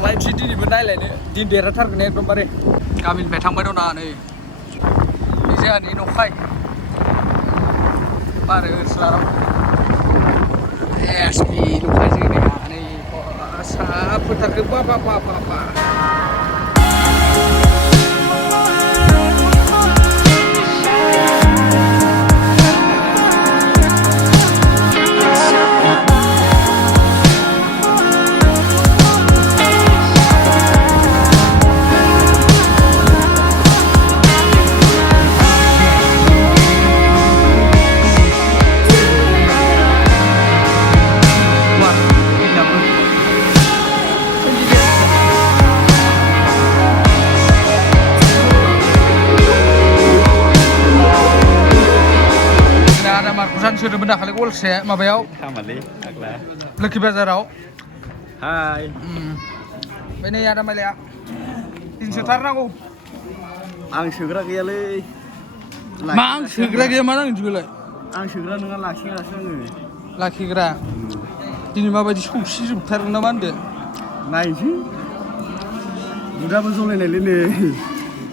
थांलायनोसै दिनैबो नायलायनो दिन देरहाथारगोन एकदमबारे गामिनिफ्राय थांबाय दं ना नै जोंहानि न'खाय बारो ओरसोलाराव एसपि न'खाय जोंनिया नै साहा फोथारखौ बा Markusan sudah benda kali gol saya mabayau. Kamali, agla. Lagi bazarau. Hai. Ini ada Malia. Insetar aku. Ang segera gayale. Mang segera gaya mana juga? Ang segera dengan laki. Laki kira. Ini mah baju suksi sebentar nama anda. Naik sih. Udah betul ini.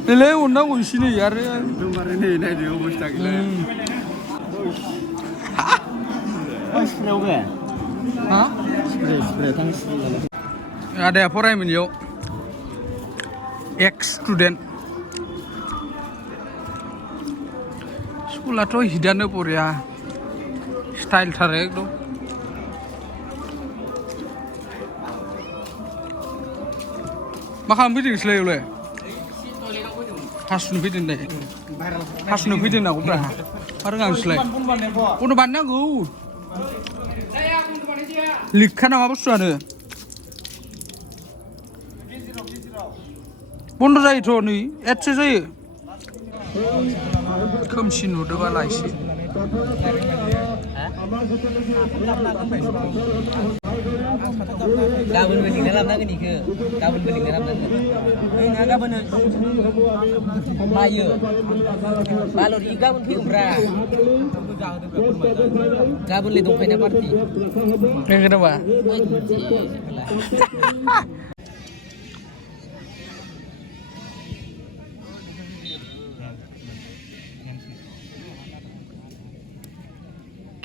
Lele undang usi ni ya. Dengar ini dia bos tak gila. Spray juga? Hah? Spray tangis. Ada apa orang menjauh? Ex-student. Sekolah tu hidannya pur ya. Style tarik tu. Makan bidin selai oleh. Hasun bidin deh. Hasun bidin aku berah. Orang nggak selai. Udah bandang gue. Likan apa busuan? Bunda saya itu nih, etsi saya. Kamsin udah balai sih. Gabun bening dalam nak ni ke? Gabun bening dalam nak. Enggak gabun. Bayu. Balor i gabun pi umbra. Gabun le dong kena parti. Yang kenapa?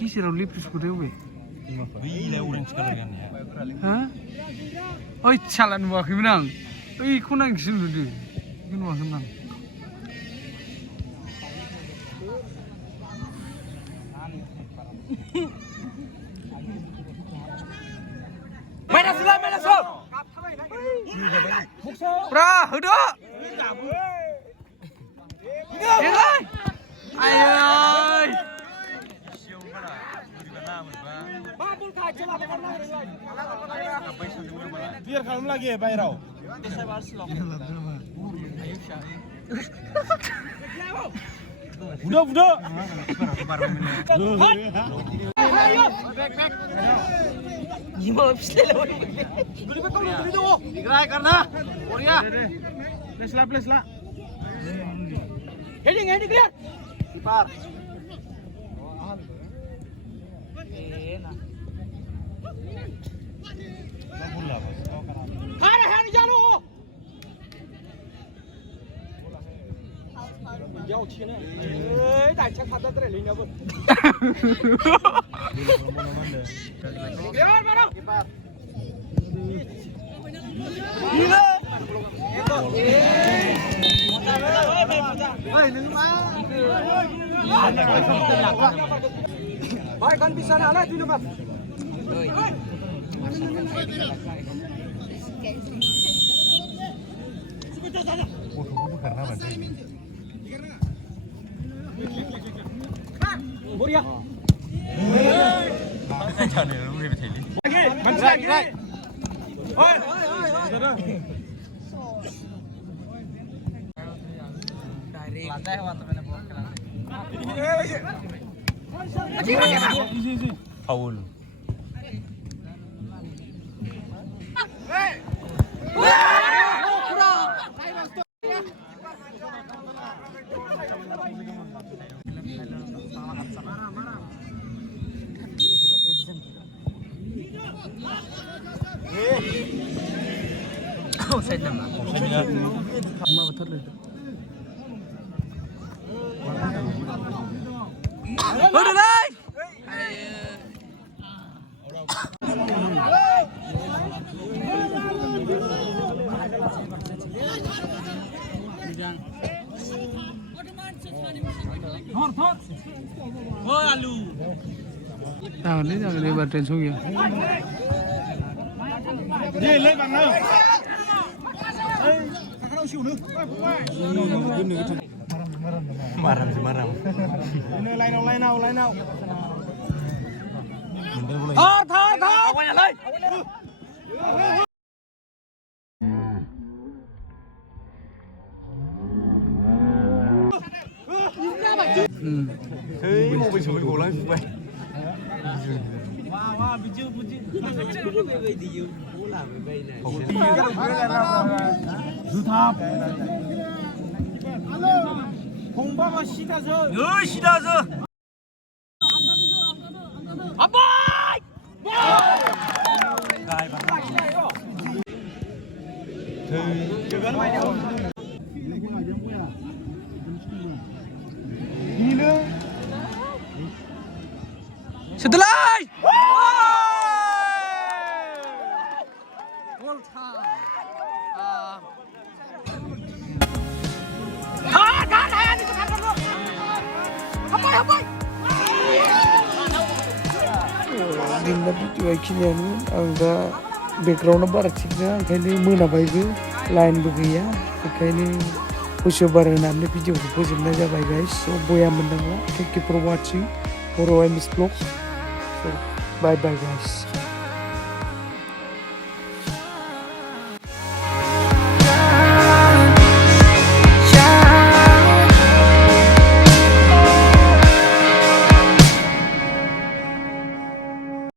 Kisah orang lipis kuda we. Gila orang sekalian ya. Hah? Oh, calan buah menang. Aku nang sini dulu. Ini buah menang. Mana sudah. Bra, hidup. Hilang. Ayo. Biar kalau lagi ya Bayrau. Udah. Gimana bisa lewat? Gerai karena Korea. Please lah. Heading clear. Sipar. Hari jalu. Jauh cina. Dah cek kata terlalu ni apa? Lihat mana? Gila. Baik kan bisa nalar dulu kan? Boria. Gerai. Oi. Lantai hewan terkena bola. Paul. offside nama. Sama betul itu. Udah lah. Jangan ini baterai sungi. Đi lên bằng nào. Maram sih maram. Lai nào. Thor. Awalnya lagi. Thế một bình sủi của lại vậy. Tháp. 공방아 시다서. 시다서. 아빠! Setelah video kini angga background baru ciknya, kini mana baiknya line begini, kini khusus barengan video khusus aja baik guys. So boya mendengar, thank you for watching, for OMS vlog. So bye guys.